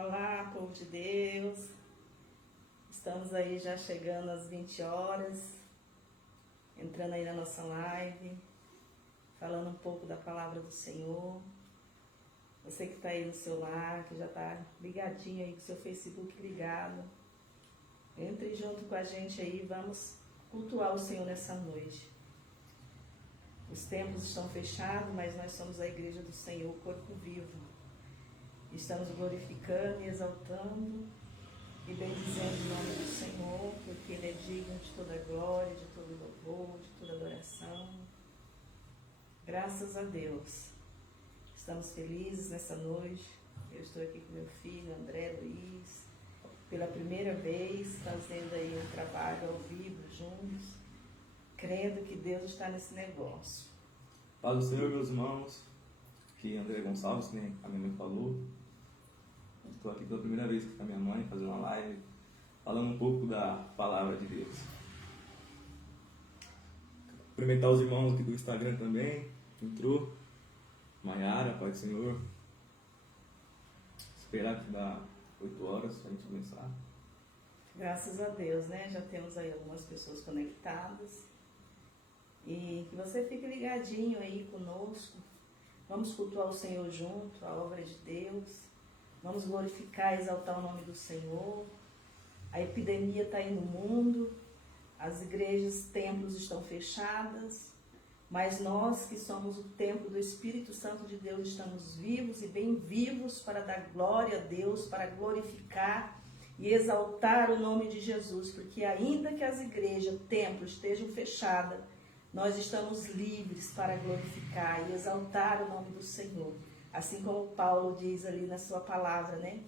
Olá, povo de Deus. Estamos aí já chegando às 20 horas, entrando aí na nossa live, falando um pouco da palavra do Senhor. Você que está aí no seu lar, que já está ligadinho aí com o seu Facebook ligado, entre junto com a gente aí, vamos cultuar o Senhor nessa noite. Os templos estão fechados, mas nós somos a igreja do Senhor, o corpo vivo. Estamos glorificando e exaltando e bendizendo o nome do Senhor, porque Ele é digno de toda glória, de todo louvor, de toda adoração. Graças a Deus. Estamos felizes nessa noite. Eu estou aqui com meu filho, André Luiz, pela primeira vez, fazendo aí um trabalho ao vivo juntos, crendo que Deus está nesse negócio. Paz do Senhor, meus irmãos. Aqui é André Gonçalves, que a minha mãe falou. Estou aqui pela primeira vez com a minha mãe, fazendo uma live, falando um pouco da palavra de Deus. Cumprimentar os irmãos aqui do Instagram também. Entrou. Maiara, Pai do Senhor. Esperar que dá 8 horas para a gente começar. Graças a Deus, né? Já temos aí algumas pessoas conectadas. E que você fique ligadinho aí conosco. Vamos cultuar o Senhor junto, a obra de Deus. Vamos glorificar e exaltar o nome do Senhor. A epidemia está aí no mundo. As igrejas, templos estão fechadas. Mas nós que somos o templo do Espírito Santo de Deus, estamos vivos e bem vivos para dar glória a Deus, para glorificar e exaltar o nome de Jesus. Porque ainda que as igrejas, templos estejam fechadas, nós estamos livres para glorificar e exaltar o nome do Senhor. Assim como Paulo diz ali na sua palavra, né?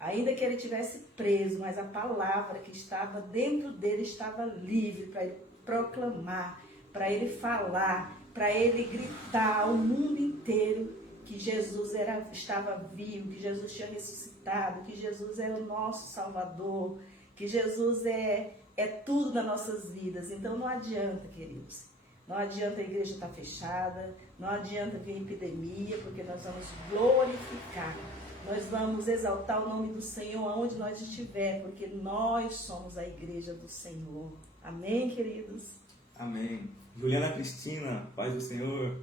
Ainda que ele tivesse preso, mas a palavra que estava dentro dele estava livre para ele proclamar, para ele falar, para ele gritar ao mundo inteiro que Jesus estava vivo, que Jesus tinha ressuscitado, que Jesus é o nosso Salvador, que Jesus é tudo nas nossas vidas. Então não adianta, queridos. Não adianta a igreja estar fechada, não adianta vir epidemia, porque nós vamos glorificar. Nós vamos exaltar o nome do Senhor aonde nós estiver, porque nós somos a igreja do Senhor. Amém, queridos? Amém. Juliana Cristina, Paz do Senhor.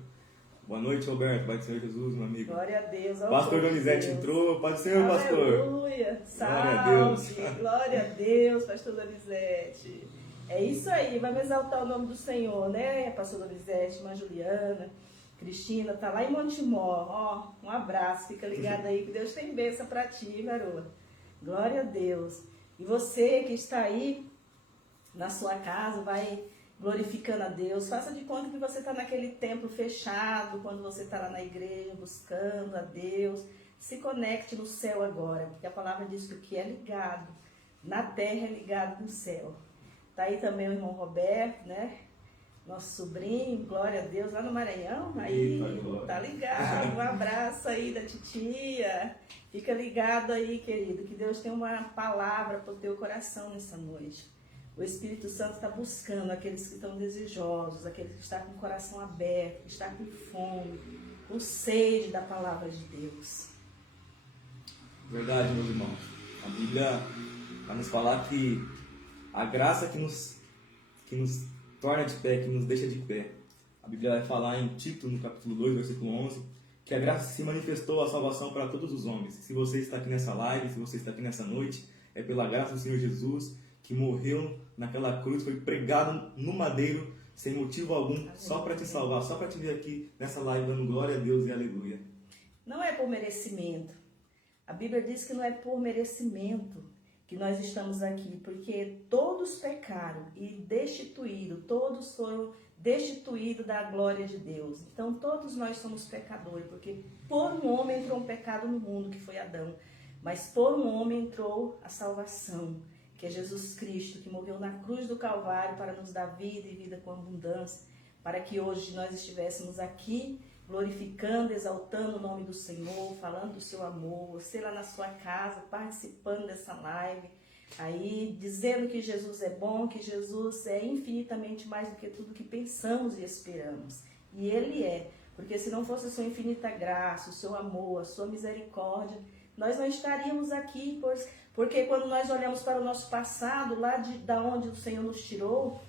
Boa noite, Roberto. Paz do Senhor Jesus, meu amigo. Glória a Deus. Pastor Donizete entrou. Paz do Senhor, pastor. Aleluia. Salve. Glória a Deus, pastor Donizete. É isso aí, vamos exaltar o nome do Senhor, né? Pastor Donizete, irmã Juliana, Cristina, tá lá em Montemor, ó, um abraço, fica ligado aí, que Deus tem bênção pra ti, garoto. Glória a Deus. E você que está aí na sua casa, vai glorificando a Deus, faça de conta que você está naquele templo fechado, quando você está lá na igreja buscando a Deus, se conecte no céu agora, porque a palavra diz que o que é ligado na terra é ligado no céu. Tá aí também o irmão Roberto, né? Nosso sobrinho, glória a Deus, lá no Maranhão. Aí, tá ligado. Um abraço aí da titia. Fica ligado aí, querido, que Deus tem uma palavra para o teu coração nessa noite. O Espírito Santo está buscando aqueles que estão desejosos, aqueles que estão com o coração aberto, que estão com fome, com sede da palavra de Deus. Verdade, meus irmãos. A Bíblia vai nos falar que a graça que nos torna de pé, que nos deixa de pé. A Bíblia vai falar em Tito, no capítulo 2, versículo 11, que a graça se manifestou a salvação para todos os homens. Se você está aqui nessa live, se você está aqui nessa noite, é pela graça do Senhor Jesus, que morreu naquela cruz, foi pregado no madeiro, sem motivo algum, só para te salvar, só para te ver aqui nessa live dando glória a Deus e aleluia. Não é por merecimento. A Bíblia diz que não é por merecimento que nós estamos aqui, porque todos pecaram e todos foram destituídos da glória de Deus. Então todos nós somos pecadores, porque por um homem entrou um pecado no mundo, que foi Adão, mas por um homem entrou a salvação, que é Jesus Cristo, que morreu na cruz do Calvário para nos dar vida e vida com abundância, para que hoje nós estivéssemos aqui glorificando, exaltando o nome do Senhor, falando do seu amor, você lá na sua casa, participando dessa live, aí dizendo que Jesus é bom, que Jesus é infinitamente mais do que tudo que pensamos e esperamos. E Ele é, porque se não fosse a sua infinita graça, o seu amor, a sua misericórdia, nós não estaríamos aqui, porque quando nós olhamos para o nosso passado, lá da onde o Senhor nos tirou,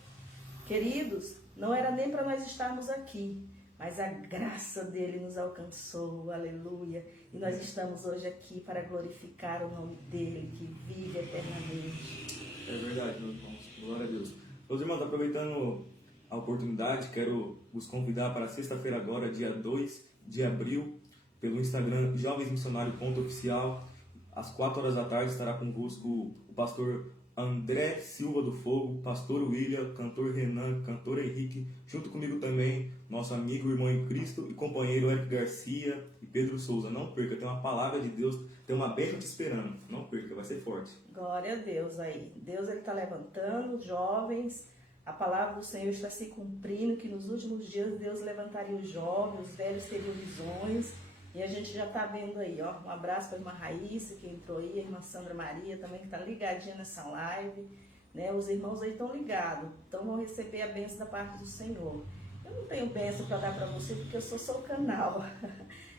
queridos, não era nem para nós estarmos aqui, mas a graça dele nos alcançou, aleluia. E nós estamos hoje aqui para glorificar o nome dele, que vive eternamente. É verdade, meus irmãos. Glória a Deus. Meus irmãos, aproveitando a oportunidade, quero vos convidar para sexta-feira agora, dia 2 de abril, pelo Instagram jovensmissionário.oficial. Às 4 horas da tarde estará convosco o pastor André Silva do Fogo, pastor William, cantor Renan, cantor Henrique, junto comigo também, nosso amigo, irmão em Cristo e companheiro Eric Garcia e Pedro Souza. Não perca, tem uma palavra de Deus, tem uma bênção te esperando. Não perca, vai ser forte. Glória a Deus aí. Deus está levantando jovens, a palavra do Senhor está se cumprindo, que nos últimos dias Deus levantaria os jovens, os velhos teriam visões. E a gente já está vendo aí, ó, um abraço para a irmã Raíssa, que entrou aí, a irmã Sandra Maria também, que está ligadinha nessa live, né? Os irmãos aí estão ligados, então vão receber a bênção da parte do Senhor. Eu não tenho bênção para dar para você, porque eu sou só o canal,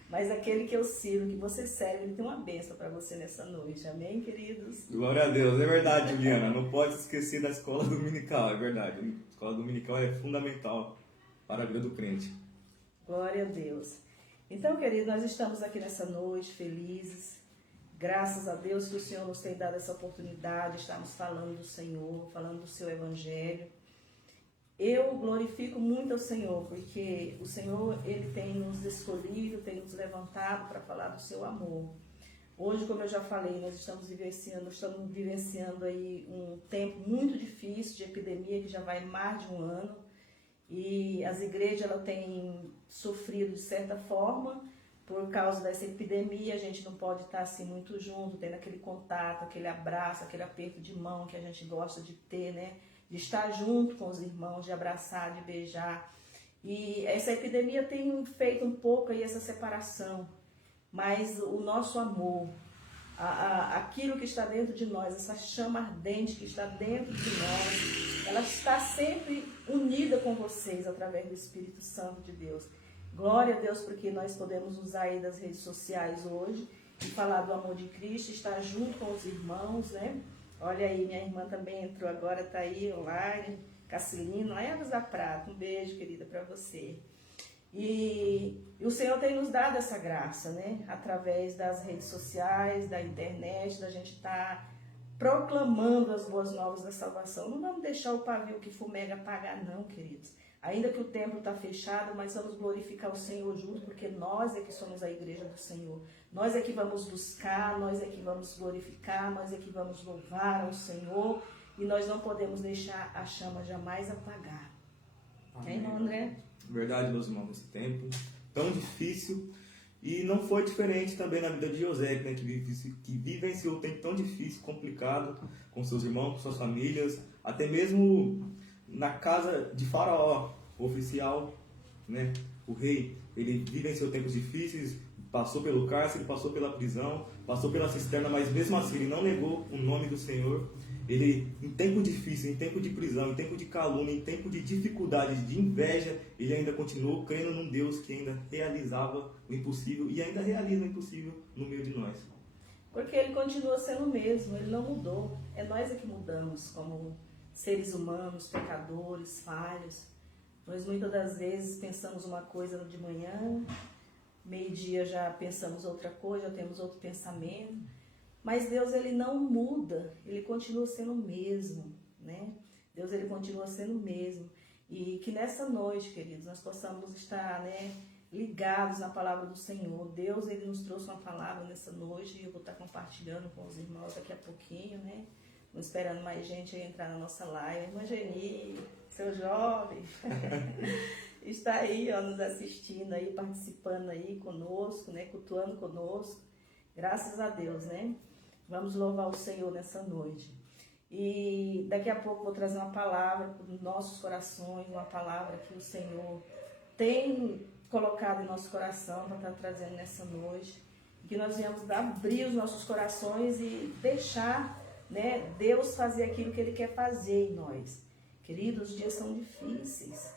mas aquele que eu sirvo, que você serve, ele tem uma bênção para você nessa noite, amém, queridos? Glória a Deus, é verdade, Juliana, não pode se esquecer da escola dominical, é verdade, a escola dominical é fundamental para a vida do crente. Glória a Deus. Então, queridos, nós estamos aqui nessa noite felizes, graças a Deus que o Senhor nos tem dado essa oportunidade, estamos falando do Senhor, falando do seu Evangelho. Eu glorifico muito ao Senhor, porque o Senhor, Ele tem nos escolhido, tem nos levantado para falar do seu amor. Hoje, como eu já falei, nós estamos vivenciando aí um tempo muito difícil de epidemia, que já vai mais de um ano. E as igrejas ela têm sofrido de certa forma por causa dessa epidemia. A gente não pode estar assim muito junto, tendo aquele contato, aquele abraço, aquele aperto de mão que a gente gosta de ter, né? De estar junto com os irmãos, de abraçar, de beijar. E essa epidemia tem feito um pouco aí essa separação, mas o nosso amor, aquilo que está dentro de nós, essa chama ardente que está dentro de nós, ela está sempre unida com vocês através do Espírito Santo de Deus. Glória a Deus, porque nós podemos usar aí das redes sociais hoje e falar do amor de Cristo, estar junto com os irmãos, né? Olha aí, minha irmã também entrou agora, está aí online, Cacilino, lá em Águas da Prata. Um beijo, querida, para você. E o Senhor tem nos dado essa graça, né? Através das redes sociais, da internet, da gente estar proclamando as boas novas da salvação. Não vamos deixar o pavio que fumega apagar, não, queridos. Ainda que o templo está fechado, mas vamos glorificar o Senhor junto, porque nós é que somos a igreja do Senhor. Nós é que vamos buscar, nós é que vamos glorificar, nós é que vamos louvar ao Senhor. E nós não podemos deixar a chama jamais apagar. Amém, irmão André? Verdade, meus irmãos, nesse tempo tão difícil. E não foi diferente também na vida de José, né, que vivenciou um tempo tão difícil, complicado, com seus irmãos, com suas famílias, até mesmo na casa de Faraó, o oficial, né, o rei. Ele vivenciou tempos difíceis, passou pelo cárcere, passou pela prisão, passou pela cisterna, mas mesmo assim ele não negou o nome do Senhor. Ele, em tempo difícil, em tempo de prisão, em tempo de calúnia, em tempo de dificuldade, de inveja, ele ainda continuou crendo num Deus que ainda realizava o impossível e ainda realiza o impossível no meio de nós. Porque ele continua sendo o mesmo, ele não mudou. É nós é que mudamos como seres humanos, pecadores, falhos. Nós muitas das vezes pensamos uma coisa de manhã, meio-dia já pensamos outra coisa, já temos outro pensamento. Mas Deus, ele não muda, ele continua sendo o mesmo, né? Deus, ele continua sendo o mesmo. E que nessa noite, queridos, nós possamos estar, né, ligados na palavra do Senhor. Deus, ele nos trouxe uma palavra nessa noite e eu vou estar compartilhando com os irmãos daqui a pouquinho, né? Estou esperando mais gente aí entrar na nossa live. Irmã Geni, seu jovem, está aí, ó, nos assistindo aí, participando aí conosco, né, cultuando conosco. Graças a Deus, né? Vamos louvar o Senhor nessa noite. E daqui a pouco vou trazer uma palavra para os nossos corações, uma palavra que o Senhor tem colocado em nosso coração para estar trazendo nessa noite. E que nós venhamos abrir os nossos corações e deixar, né, Deus fazer aquilo que Ele quer fazer em nós. Queridos, os dias são difíceis.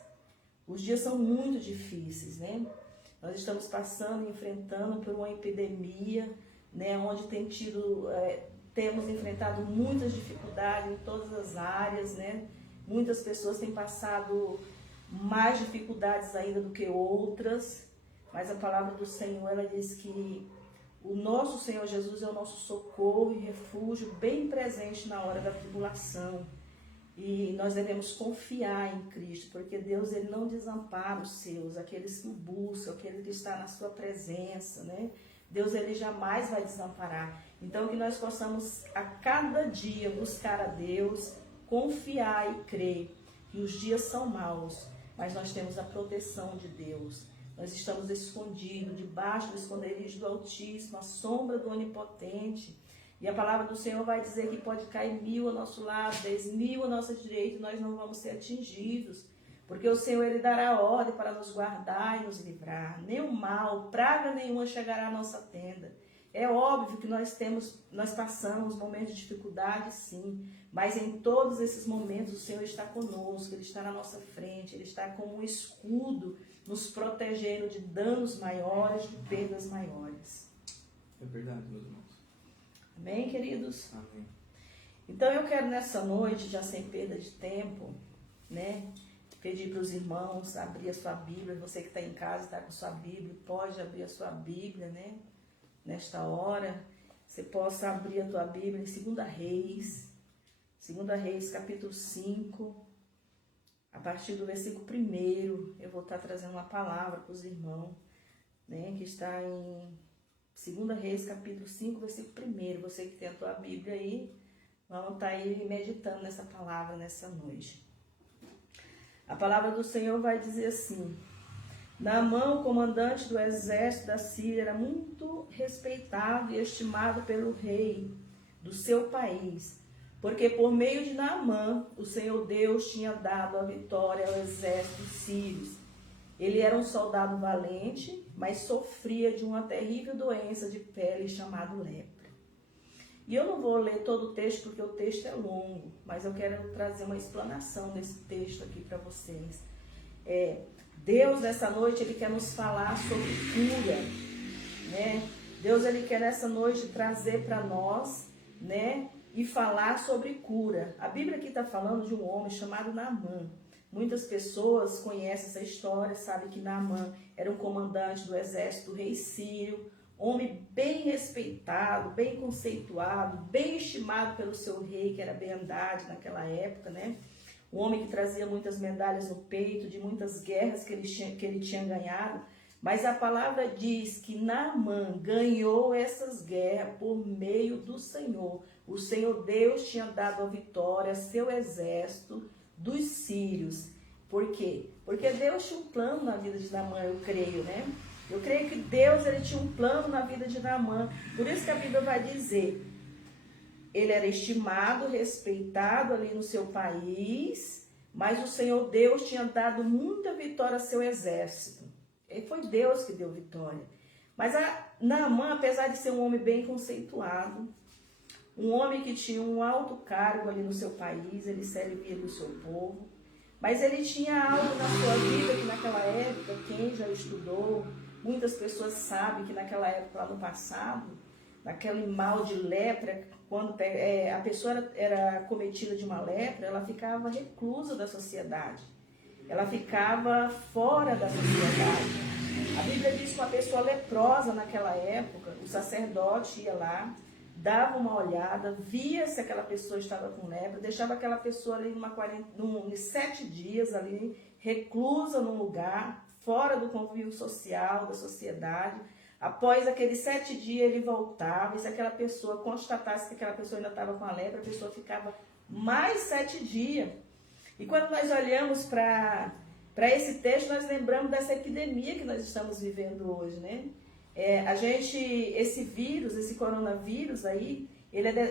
Os dias são muito difíceis, né? Nós estamos passando, enfrentando por uma epidemia, né, onde temos enfrentado muitas dificuldades em todas as áreas, né? Muitas pessoas têm passado mais dificuldades ainda do que outras, mas a palavra do Senhor, ela diz que o nosso Senhor Jesus é o nosso socorro e refúgio bem presente na hora da tribulação. E nós devemos confiar em Cristo, porque Deus, ele não desampara os seus, aqueles que o buscam, aquele que está na sua presença, né? Deus, ele jamais vai desamparar. Então, que nós possamos a cada dia buscar a Deus, confiar e crer que os dias são maus, mas nós temos a proteção de Deus. Nós estamos escondidos debaixo do esconderijo do Altíssimo, à sombra do Onipotente. E a palavra do Senhor vai dizer que pode cair 1000 ao nosso lado, 10.000 à nossa direita, e nós não vamos ser atingidos. Porque o Senhor, ele dará ordem para nos guardar e nos livrar. Nenhum mal, praga nenhuma chegará à nossa tenda. É óbvio que nós passamos momentos de dificuldade, sim. Mas em todos esses momentos o Senhor está conosco, ele está na nossa frente, ele está como um escudo, nos protegendo de danos maiores, de perdas maiores. É verdade, meus irmãos. Amém, queridos? Amém. Então eu quero nessa noite, já sem perda de tempo, né, pedir para os irmãos abrir a sua Bíblia. Você que está em casa, está com sua Bíblia, pode abrir a sua Bíblia, né? Nesta hora, você possa abrir a tua Bíblia em 2 Reis, capítulo 5, a partir do versículo 1, eu vou estar trazendo uma palavra para os irmãos, né, que está em 2 Reis, capítulo 5, versículo 1. Você que tem a tua Bíblia aí, vamos estar aí meditando nessa palavra nessa noite. A palavra do Senhor vai dizer assim: Naamã, o comandante do exército da Síria, era muito respeitado e estimado pelo rei do seu país, porque por meio de Naamã, o Senhor Deus tinha dado a vitória ao exército sírio. Ele era um soldado valente, mas sofria de uma terrível doença de pele chamada lepra. E eu não vou ler todo o texto, porque o texto é longo, mas eu quero trazer uma explanação desse texto aqui para vocês. Deus, nessa noite, ele quer nos falar sobre cura, né? Deus, ele quer nessa noite trazer para nós, né, e falar sobre cura. A Bíblia aqui está falando de um homem chamado Naamã. Muitas pessoas conhecem essa história, sabem que Naamã era um comandante do exército do rei sírio, homem bem respeitado, bem conceituado, bem estimado pelo seu rei, que era Ben-Hadad naquela época, né? Um homem que trazia muitas medalhas no peito, de muitas guerras que ele tinha ganhado. Mas a palavra diz que Naamã ganhou essas guerras por meio do Senhor. O Senhor Deus tinha dado a vitória a seu exército dos sírios. Por quê? Porque Deus tinha um plano na vida de Naamã, eu creio, né? Eu creio que Deus, ele tinha um plano na vida de Naamã. Por isso que a Bíblia vai dizer, ele era estimado, respeitado ali no seu país, mas o Senhor Deus tinha dado muita vitória a seu exército. E foi Deus que deu vitória. Mas Naamã, apesar de ser um homem bem conceituado, um homem que tinha um alto cargo ali no seu país, ele servia do seu povo, mas ele tinha algo na sua vida que naquela época, quem já estudou, muitas pessoas sabem que naquela época, lá no passado, naquele mal de lepra, quando a pessoa era cometida de uma lepra, ela ficava reclusa da sociedade. Ela ficava fora da sociedade. A Bíblia diz que uma pessoa leprosa naquela época, o sacerdote ia lá, dava uma olhada, via se aquela pessoa estava com lepra, deixava aquela pessoa ali em 7 dias ali, reclusa num lugar, fora do convívio social, da sociedade. Após aqueles 7 dias ele voltava, e se aquela pessoa constatasse que aquela pessoa ainda estava com a lepra, a pessoa ficava mais 7 dias. E quando nós olhamos para esse texto, nós lembramos dessa epidemia que nós estamos vivendo hoje, né? Esse vírus, esse coronavírus aí,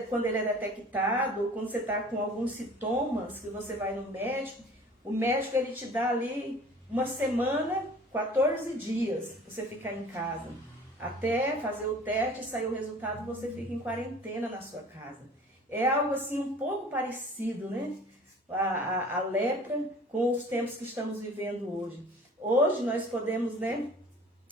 quando ele é detectado, quando você está com alguns sintomas, que você vai no médico, o médico ele te dá ali uma semana, 14 dias, para você ficar em casa. Até fazer o teste, sair o resultado, você fica em quarentena na sua casa. É algo assim um pouco parecido, né? A lepra com os tempos que estamos vivendo hoje. Hoje nós podemos, né?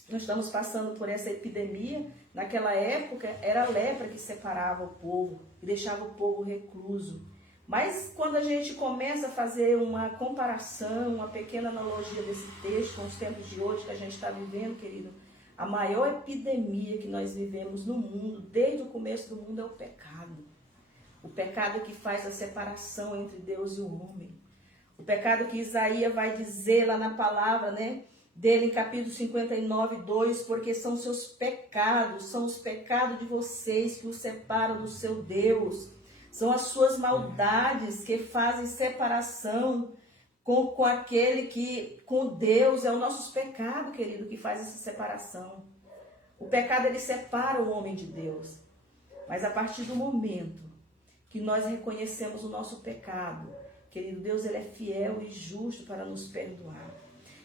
Nós estamos passando por essa epidemia, naquela época era a lepra que separava o povo e deixava o povo recluso. Mas quando a gente começa a fazer uma comparação, uma pequena analogia desse texto com os tempos de hoje que a gente está vivendo, querido, a maior epidemia que nós vivemos no mundo, desde o começo do mundo, é o pecado. O pecado que faz a separação entre Deus e o homem. O pecado que Isaías vai dizer lá na palavra, né, dele em capítulo 59, 2, porque são seus pecados, são os pecados de vocês que os separam do seu Deus. São as suas maldades que fazem separação com aquele que, com Deus, é os nossos pecados, querido, que faz essa separação. O pecado, ele separa o homem de Deus. Mas a partir do momento que nós reconhecemos o nosso pecado, querido, Deus, ele é fiel e justo para nos perdoar.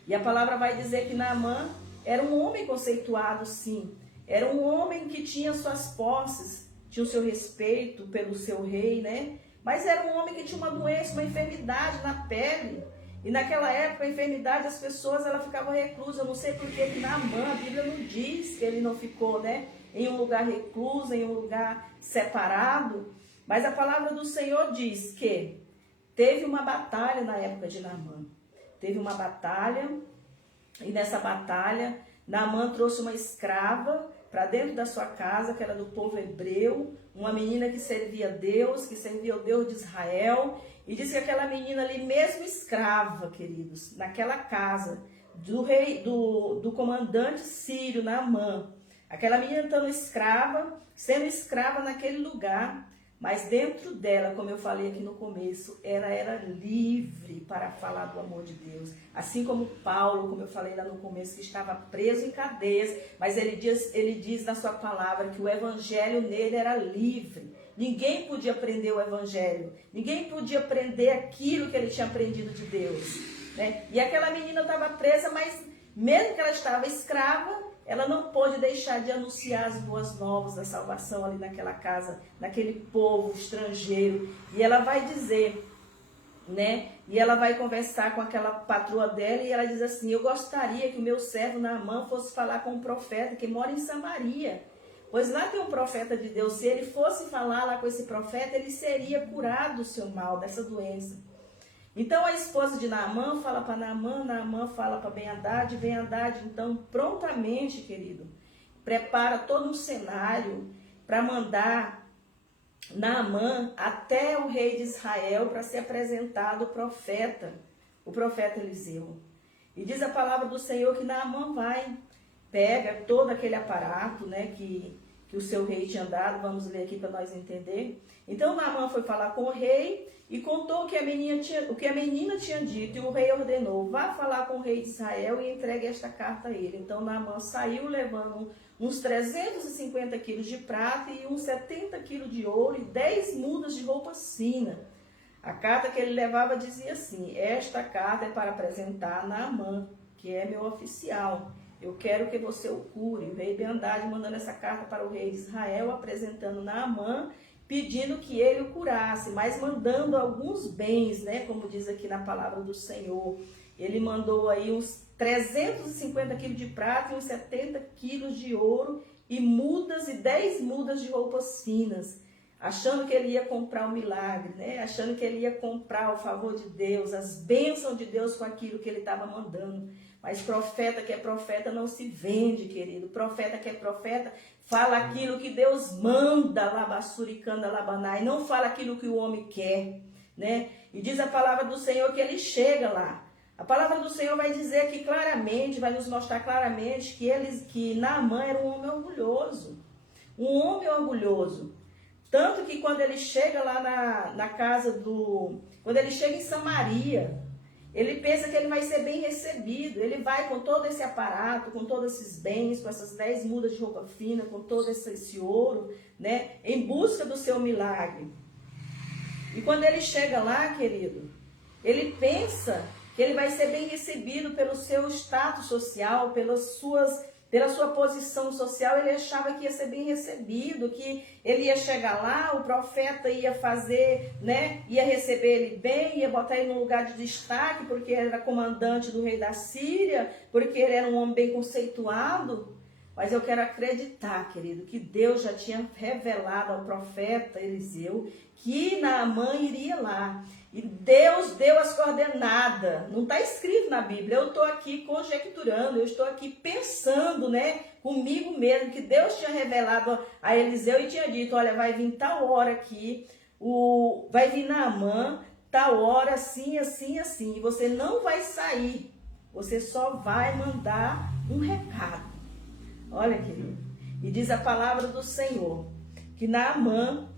E a palavra vai dizer que Naamã era um homem conceituado, sim. Era um homem que tinha suas posses, tinha o seu respeito pelo seu rei, né? Mas era um homem que tinha uma doença, uma enfermidade na pele. E naquela época, a enfermidade, as pessoas, ela ficava reclusa. Eu não sei por que Naamã, a Bíblia não diz que ele não ficou, né, em um lugar recluso, em um lugar separado. Mas a palavra do Senhor diz que teve uma batalha na época de Naamã. Teve uma batalha, e nessa batalha, Naamã trouxe uma escrava para dentro da sua casa, que era do povo hebreu, uma menina que servia a Deus, que servia ao Deus de Israel, e disse que aquela menina ali, mesmo escrava, queridos, naquela casa do rei, do comandante sírio, Naamã, aquela menina estando escrava, sendo escrava naquele lugar, mas dentro dela, como eu falei aqui no começo, ela era livre para falar do amor de Deus. Assim como Paulo, como eu falei lá no começo, que estava preso em cadeias, mas ele diz na sua palavra que o evangelho nele era livre. Ninguém podia prender o evangelho, ninguém podia prender aquilo que ele tinha aprendido de Deus, né? E aquela menina estava presa, mas mesmo que ela estava escrava, ela não pôde deixar de anunciar as boas novas da salvação ali naquela casa, naquele povo estrangeiro. E ela vai dizer, né? E ela vai conversar com aquela patroa dela e ela diz assim: eu gostaria que o meu servo Naamã fosse falar com um profeta que mora em Samaria. Pois lá tem um profeta de Deus. Se ele fosse falar lá com esse profeta, ele seria curado do seu mal, dessa doença. Então a esposa de Naamã fala para Naamã, Naamã fala para Ben-Hadad, Ben-Hadad então prontamente, querido, prepara todo um cenário para mandar Naamã até o rei de Israel para ser apresentado o profeta Eliseu. E diz a palavra do Senhor que Naamã vai, pega todo aquele aparato, né, que o seu rei tinha dado, vamos ler aqui para nós entender. Então Naamã foi falar com o rei e contou o que a menina tinha dito, e o rei ordenou: vá falar com o rei de Israel e entregue esta carta a ele. Então Naamã saiu levando uns 350 quilos de prata e uns 70 quilos de ouro e 10 mudas de roupa fina. A carta que ele levava dizia assim: esta carta é para apresentar a Naamã, que é meu oficial. Eu quero que você o cure. O rei Ben-Hadad mandando essa carta para o rei de Israel, apresentando Naamã, pedindo que ele o curasse, mas mandando alguns bens, né? Como diz aqui na palavra do Senhor. Ele mandou aí uns 350 quilos de prata e uns 70 quilos de ouro e mudas e 10 mudas de roupas finas, achando que ele ia comprar o milagre, né? Achando que ele ia comprar o favor de Deus, as bênçãos de Deus com aquilo que ele estava mandando. Mas profeta que é profeta não se vende, querido. Profeta que é profeta fala aquilo que Deus manda, labassuricanda labanai, não fala aquilo que o homem quer, né? E diz a palavra do Senhor que ele chega lá. A palavra do Senhor vai dizer aqui claramente, vai nos mostrar claramente que Naamã era um homem orgulhoso. Um homem orgulhoso. Tanto que quando ele chega lá na casa quando ele chega em Samaria, ele pensa que ele vai ser bem recebido. Ele vai com todo esse aparato, com todos esses bens, com essas 10 mudas de roupa fina, com todo esse ouro, né, em busca do seu milagre. E quando ele chega lá, querido, ele pensa que ele vai ser bem recebido pelo seu status social, pela sua posição social. Ele achava que ia ser bem recebido, que ele ia chegar lá, o profeta ia fazer, né, ia receber ele bem, ia botar ele num lugar de destaque, porque ele era comandante do rei da Síria, porque ele era um homem bem conceituado. Mas eu quero acreditar, querido, que Deus já tinha revelado ao profeta Eliseu que Naamã iria lá. E Deus deu as coordenadas. Não está escrito na Bíblia. Eu estou aqui conjecturando, eu estou aqui pensando, né, comigo mesmo, que Deus tinha revelado a Eliseu e tinha dito, olha, vai vir tal hora aqui, vai vir Naamã, tal hora, assim, assim, assim. E você não vai sair, você só vai mandar um recado. Olha, querido, e diz a palavra do Senhor, que Naamã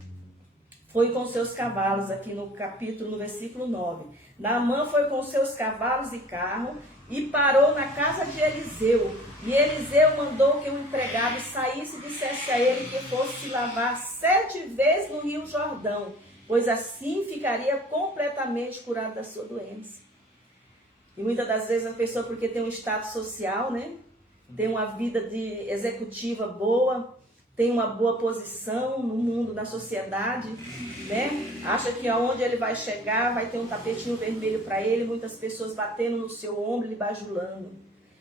foi com seus cavalos, aqui no versículo 9. Naamã foi com seus cavalos e carro e parou na casa de Eliseu. E Eliseu mandou que o empregado saísse e dissesse a ele que fosse se lavar 7 vezes no rio Jordão, pois assim ficaria completamente curado da sua doença. E muitas das vezes a pessoa, porque tem um status social, né? Tem uma vida de executiva boa, tem uma boa posição no mundo, na sociedade, né? Acha que aonde ele vai chegar vai ter um tapetinho vermelho para ele, muitas pessoas batendo no seu ombro e bajulando.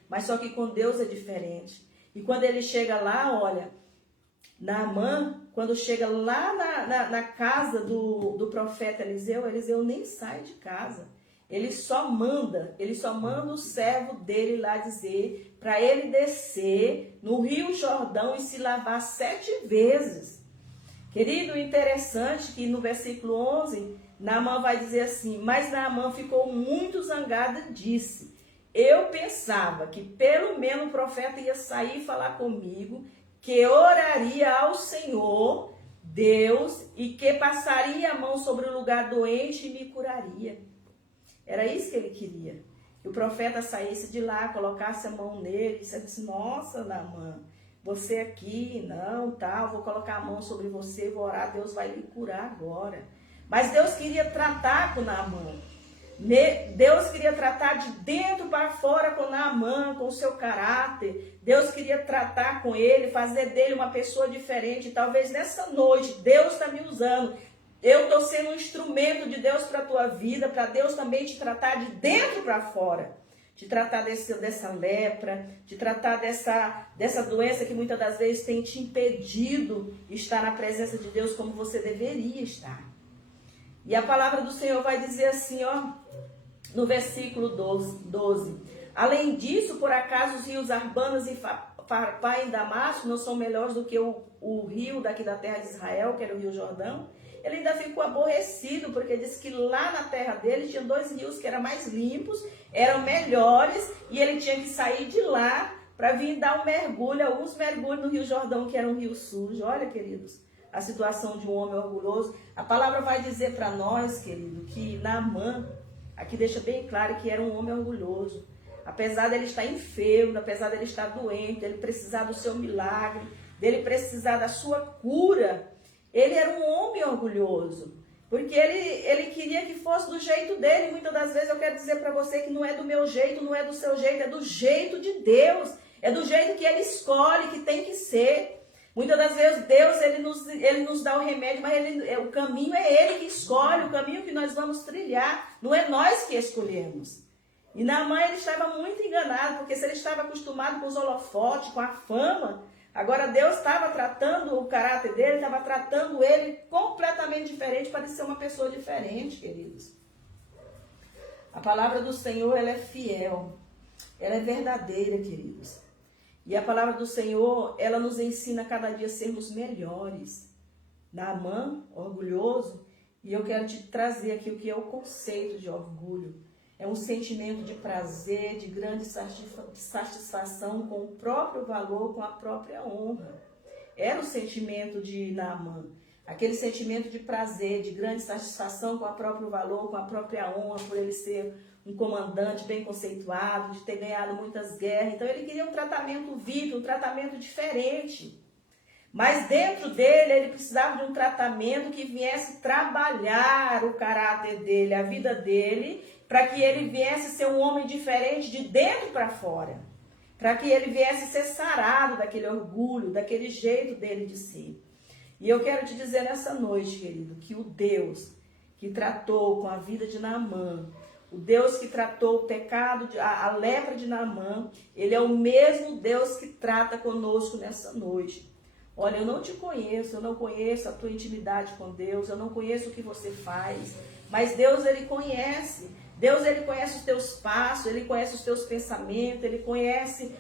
Mas só que com Deus é diferente. E quando ele chega lá, olha, Naamã, quando chega lá na casa do profeta Eliseu, Eliseu nem sai de casa. Ele só manda o servo dele lá dizer para ele descer no Rio Jordão e se lavar 7 vezes. Querido, interessante que no versículo 11, Naamã vai dizer assim, mas Naamã ficou muito zangado e disse, eu pensava que pelo menos o profeta ia sair e falar comigo, que oraria ao Senhor, Deus, e que passaria a mão sobre o lugar doente e me curaria. Era isso que ele queria. Que o profeta saísse de lá, colocasse a mão nele e dissesse assim, nossa, Naamã, você aqui, não, tal, vou colocar a mão sobre você, vou orar, Deus vai lhe curar agora. Mas Deus queria tratar com Naamã. Deus queria tratar de dentro para fora com Naamã, com o seu caráter. Deus queria tratar com ele, fazer dele uma pessoa diferente. Talvez nessa noite, Deus está me usando. Eu estou sendo um instrumento de Deus para a tua vida, para Deus também te tratar de dentro para fora. Te tratar dessa lepra, te tratar dessa doença que muitas das vezes tem te impedido estar na presença de Deus como você deveria estar. E a palavra do Senhor vai dizer assim, ó, no versículo 12. Além disso, por acaso os rios Arbanas e Farpá em Damasco não são melhores do que o rio daqui da terra de Israel, que era o rio Jordão? Ele ainda ficou aborrecido, porque disse que lá na terra dele tinha 2 rios que eram mais limpos, eram melhores, e ele tinha que sair de lá para vir dar um mergulho, alguns mergulhos no rio Jordão, que era um rio sujo. Olha, queridos, a situação de um homem orgulhoso. A palavra vai dizer para nós, querido, que Naamã, aqui deixa bem claro que era um homem orgulhoso. Apesar dele estar enfermo, apesar dele estar doente, dele precisar do seu milagre, dele precisar da sua cura, ele era um homem orgulhoso, porque ele queria que fosse do jeito dele. Muitas das vezes eu quero dizer para você que não é do meu jeito, não é do seu jeito, é do jeito de Deus, é do jeito que ele escolhe, que tem que ser. Muitas das vezes Deus ele nos dá o remédio, mas o caminho é ele que escolhe, o caminho que nós vamos trilhar, não é nós que escolhemos. E Naamã ele estava muito enganado, porque se ele estava acostumado com os holofotes, com a fama, agora Deus estava tratando o caráter dele, estava tratando ele completamente diferente, para ser uma pessoa diferente, queridos. A palavra do Senhor, ela é fiel, ela é verdadeira, queridos. E a palavra do Senhor, ela nos ensina a cada dia a sermos melhores. Naamã, orgulhoso, e eu quero te trazer aqui o que é o conceito de orgulho. É um sentimento de prazer, de grande satisfação com o próprio valor, com a própria honra. Era o sentimento de Naamã. Aquele sentimento de prazer, de grande satisfação com o próprio valor, com a própria honra, por ele ser um comandante bem conceituado, de ter ganhado muitas guerras. Então ele queria um tratamento vivo, um tratamento diferente. Mas dentro dele, ele precisava de um tratamento que viesse trabalhar o caráter dele, a vida dele, para que ele viesse ser um homem diferente de dentro para fora. Para que ele viesse ser sarado daquele orgulho, daquele jeito dele de ser. E eu quero te dizer nessa noite, querido, que o Deus que tratou com a vida de Naamã, O Deus que tratou o pecado, a lepra de Naamã, ele é o mesmo Deus que trata conosco nessa noite. Olha, eu não te conheço, eu não conheço a tua intimidade com Deus, eu não conheço o que você faz, mas Deus, ele conhece. Deus, ele conhece os teus passos, ele conhece os teus pensamentos, ele conhece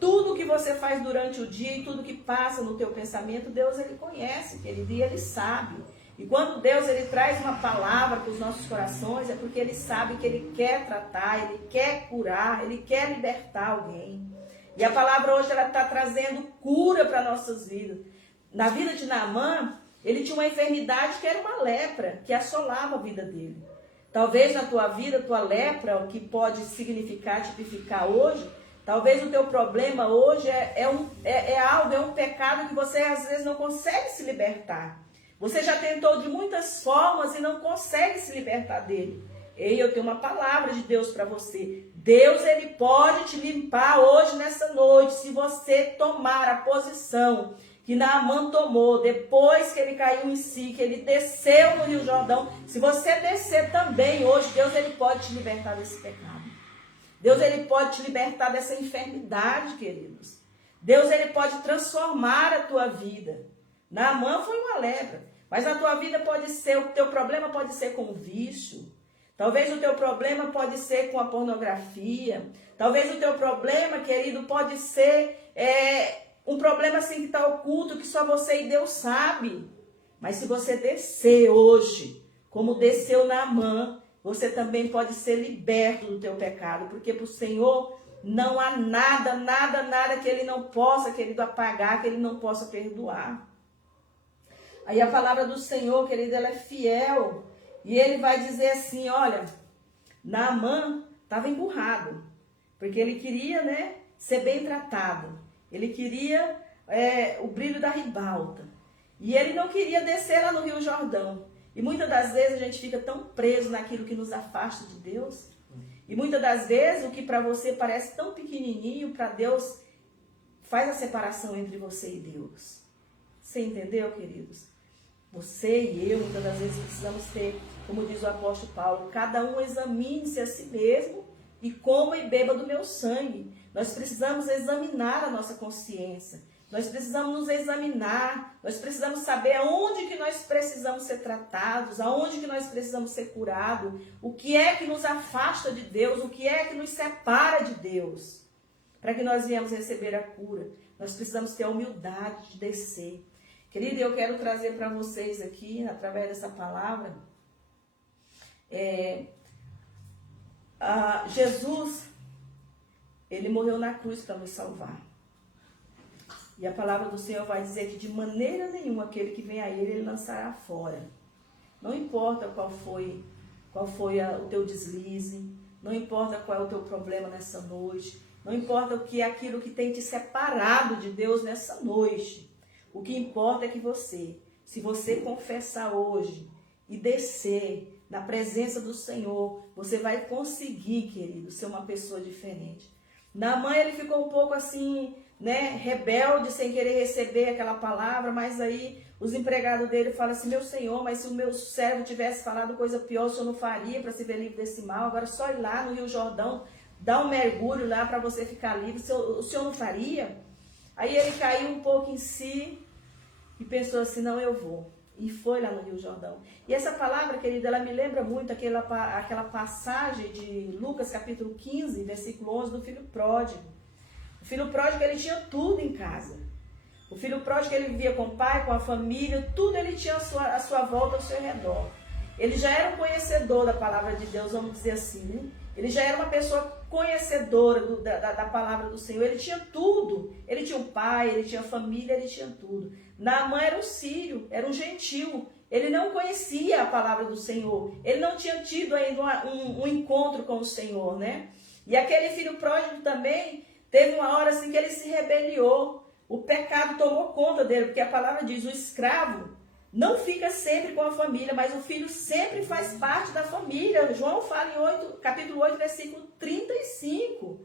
tudo que você faz durante o dia e tudo que passa no teu pensamento. Deus, ele conhece, querido, e ele sabe. E quando Deus, ele traz uma palavra para os nossos corações, é porque ele sabe que ele quer tratar, ele quer curar, ele quer libertar alguém. E a palavra hoje, ela está trazendo cura para nossas vidas. Na vida de Naamã, ele tinha uma enfermidade que era uma lepra, que assolava a vida dele. Talvez na tua vida, tua lepra, o que pode significar, tipificar hoje, talvez o teu problema hoje é um pecado que você às vezes não consegue se libertar. Você já tentou de muitas formas e não consegue se libertar dele. E eu tenho uma palavra de Deus para você. Deus, ele pode te limpar hoje, nessa noite, se você tomar a posição que Naamã tomou, depois que ele caiu em si, que ele desceu no Rio Jordão. Se você descer também hoje, Deus, ele pode te libertar desse pecado. Deus, ele pode te libertar dessa enfermidade, queridos. Deus, ele pode transformar a tua vida. Naamã foi uma lepra, mas na tua vida pode ser, o teu problema pode ser com o vício. Talvez o teu problema pode ser com a pornografia. Talvez o teu problema, querido, pode ser um problema assim que está oculto, que só você e Deus sabe. Mas se você descer hoje, como desceu Naamã, você também pode ser liberto do teu pecado. Porque para o Senhor não há nada, nada, nada que ele não possa, querido, apagar, que ele não possa perdoar. Aí a palavra do Senhor, querido, ela é fiel. E ele vai dizer assim, olha, Naamã estava emburrado, porque ele queria, ser bem tratado. Ele queria o brilho da ribalta. E ele não queria descer lá no Rio Jordão. E muitas das vezes a gente fica tão preso naquilo que nos afasta de Deus. E muitas das vezes o que para você parece tão pequenininho, para Deus faz a separação entre você e Deus. Você entendeu, queridos? Você e eu, muitas das vezes, precisamos ter, como diz o apóstolo Paulo, cada um examine-se a si mesmo e coma e beba do meu sangue. Nós precisamos examinar a nossa consciência. Nós precisamos nos examinar. Nós precisamos saber aonde que nós precisamos ser tratados, aonde que nós precisamos ser curados, o que é que nos afasta de Deus, o que é que nos separa de Deus. Para que nós venhamos receber a cura, nós precisamos ter a humildade de descer. Querido, eu quero trazer para vocês aqui, através dessa palavra, Jesus, ele morreu na cruz para nos salvar. E a palavra do Senhor vai dizer que de maneira nenhuma aquele que vem a ele lançará fora. Não importa qual foi o teu deslize, não importa qual é o teu problema nessa noite, não importa o que é aquilo que tem te separado de Deus nessa noite. O que importa é que se você confessar hoje e descer na presença do Senhor, você vai conseguir, querido, ser uma pessoa diferente. Naamã, ele ficou um pouco assim, rebelde, sem querer receber aquela palavra, mas aí os empregados dele falam assim, meu Senhor, mas se o meu servo tivesse falado coisa pior, o Senhor não faria para se ver livre desse mal? Agora só ir lá no Rio Jordão, dar um mergulho lá para você ficar livre, o Senhor não faria? Aí ele caiu um pouco em si e pensou assim, não, eu vou. E foi lá no Rio Jordão. E essa palavra, querida, ela me lembra muito aquela passagem de Lucas capítulo 15, versículo 11, do filho pródigo. O filho pródigo, ele tinha tudo em casa. O filho pródigo, ele vivia com o pai, com a família, tudo ele tinha a sua volta, ao seu redor. Ele já era um conhecedor da palavra de Deus, vamos dizer assim, Ele já era uma pessoa conhecedora da palavra do Senhor. Ele tinha tudo. Ele tinha um pai, ele tinha família, ele tinha tudo. Naamã era um sírio, era um gentil. Ele não conhecia a palavra do Senhor. Ele não tinha tido ainda um encontro com o Senhor, E aquele filho pródigo também teve uma hora assim que ele se rebeliou. O pecado tomou conta dele, porque a palavra diz, o escravo não fica sempre com a família, mas o filho sempre faz parte da família. João fala em capítulo 8, versículo 35.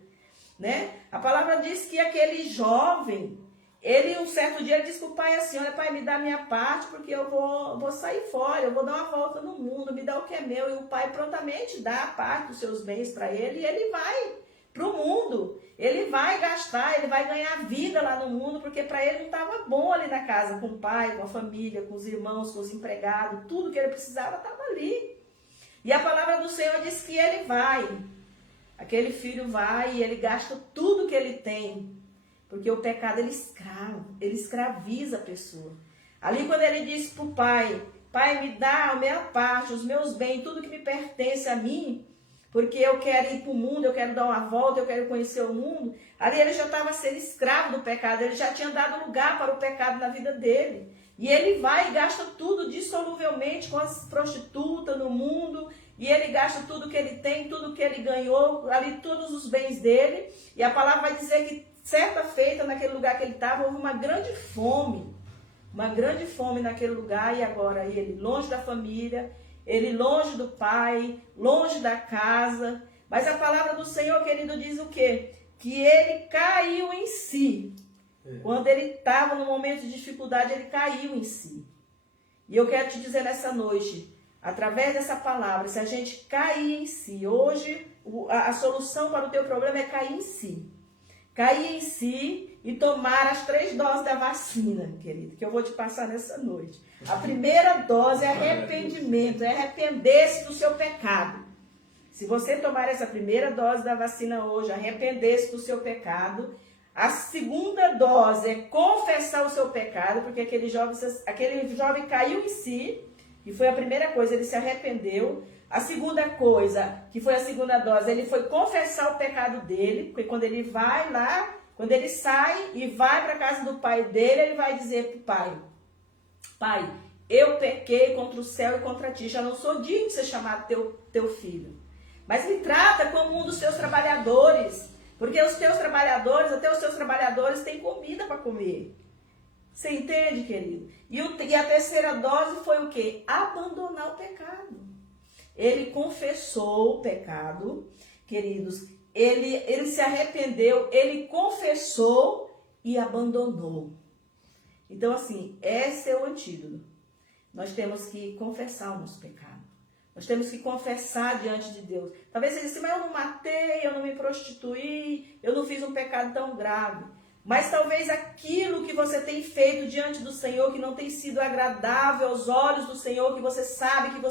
A palavra diz que aquele jovem, ele, um certo dia, ele disse para o pai assim, olha, pai, me dá a minha parte, porque eu vou sair fora, eu vou dar uma volta no mundo, me dá o que é meu. E o pai prontamente dá a parte dos seus bens para ele, e ele vai para o mundo. Ele vai gastar, ele vai ganhar vida lá no mundo, porque para ele não estava bom ali na casa, com o pai, com a família, com os irmãos, com os empregados, tudo que ele precisava estava ali. E a palavra do Senhor diz que ele vai. Aquele filho vai e ele gasta tudo que ele tem. Porque o pecado, ele escraviza a pessoa. Ali quando ele disse para o pai, pai, me dá a minha parte, os meus bens, tudo que me pertence a mim, porque eu quero ir para o mundo, eu quero dar uma volta, eu quero conhecer o mundo. Ali ele já estava sendo escravo do pecado, ele já tinha dado lugar para o pecado na vida dele. E ele vai e gasta tudo dissoluvelmente com as prostitutas no mundo, e ele gasta tudo que ele tem, tudo que ele ganhou, ali todos os bens dele. E a palavra vai dizer que certa feita, naquele lugar que ele estava, houve uma grande fome naquele lugar, e agora ele longe da família, ele longe do pai, longe da casa. Mas a palavra do Senhor, querido, diz o quê? Que ele caiu em si. Quando ele estava no momento de dificuldade, ele caiu em si. E eu quero te dizer nessa noite, através dessa palavra, se a gente cair em si, hoje a solução para o teu problema é cair em si. Cair em si e tomar as 3 doses da vacina, querido, que eu vou te passar nessa noite. A primeira dose é arrependimento, é arrepender-se do seu pecado. Se você tomar essa primeira dose da vacina hoje, arrepender-se do seu pecado. A segunda dose é confessar o seu pecado, porque aquele jovem caiu em si, e foi a primeira coisa, ele se arrependeu. A segunda coisa, que foi a segunda dose, ele foi confessar o pecado dele, porque quando ele vai lá, quando ele sai e vai para a casa do pai dele, ele vai dizer para o pai, pai, eu pequei contra o céu e contra ti, já não sou digno de ser chamado teu filho. Mas me trata como um dos teus trabalhadores, porque os teus trabalhadores, até os teus trabalhadores têm comida para comer. Você entende, querido? E a terceira dose foi o quê? Abandonar o pecado. Ele confessou o pecado, queridos, ele se arrependeu, ele confessou e abandonou. Então, assim, esse é o antídoto. Nós temos que confessar o nosso pecado. Nós temos que confessar diante de Deus. Talvez ele disse, mas eu não matei, eu não me prostituí, eu não fiz um pecado tão grave. Mas talvez aquilo que você tem feito diante do Senhor, que não tem sido agradável aos olhos do Senhor, que você sabe que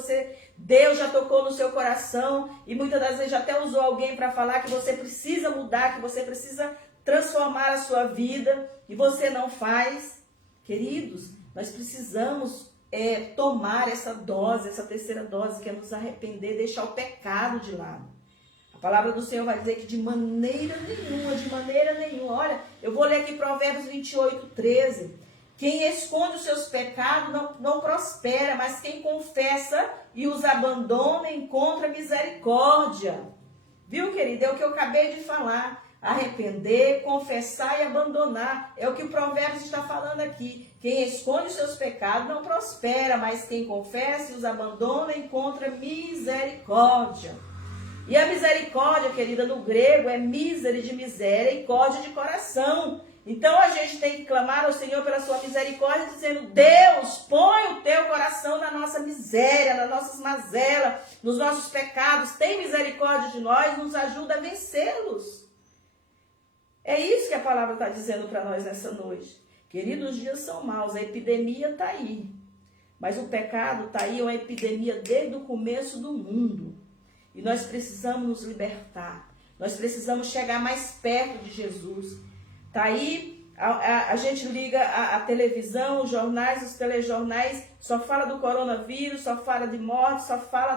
Deus já tocou no seu coração, e muitas das vezes já até usou alguém para falar que você precisa mudar, que você precisa transformar a sua vida, e você não faz. Queridos, nós precisamos tomar essa dose, essa terceira dose, que é nos arrepender, deixar o pecado de lado. A palavra do Senhor vai dizer que de maneira nenhuma, olha, eu vou ler aqui Provérbios 28, 13. Quem esconde os seus pecados não prospera, mas quem confessa e os abandona encontra misericórdia. Viu, querido? É o que eu acabei de falar. Arrepender, confessar e abandonar. É o que o Provérbios está falando aqui. Quem esconde os seus pecados não prospera, mas quem confessa e os abandona encontra misericórdia. E a misericórdia, querida, no grego é mísere de miséria e córdia de coração. Então a gente tem que clamar ao Senhor pela sua misericórdia, dizendo, Deus, põe o teu coração na nossa miséria, nas nossas mazelas, nos nossos pecados. Tem misericórdia de nós, nos ajuda a vencê-los. É isso que a palavra está dizendo para nós nessa noite. Queridos, os dias são maus, a epidemia está aí. Mas o pecado está aí, é uma epidemia desde o começo do mundo. E nós precisamos nos libertar. Nós precisamos chegar mais perto de Jesus. Está aí, a gente liga a televisão, os jornais, os telejornais, só fala do coronavírus, só fala de morte, só fala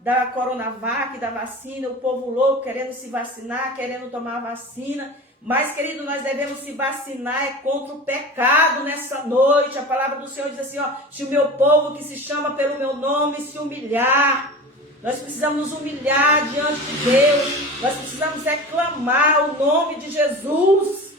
da Coronavac, da vacina, o povo louco querendo se vacinar, querendo tomar a vacina. Mas, querido, nós devemos se vacinar contra o pecado nessa noite. A palavra do Senhor diz assim, se o meu povo que se chama pelo meu nome se humilhar, nós precisamos nos humilhar diante de Deus, nós precisamos reclamar o nome de Jesus,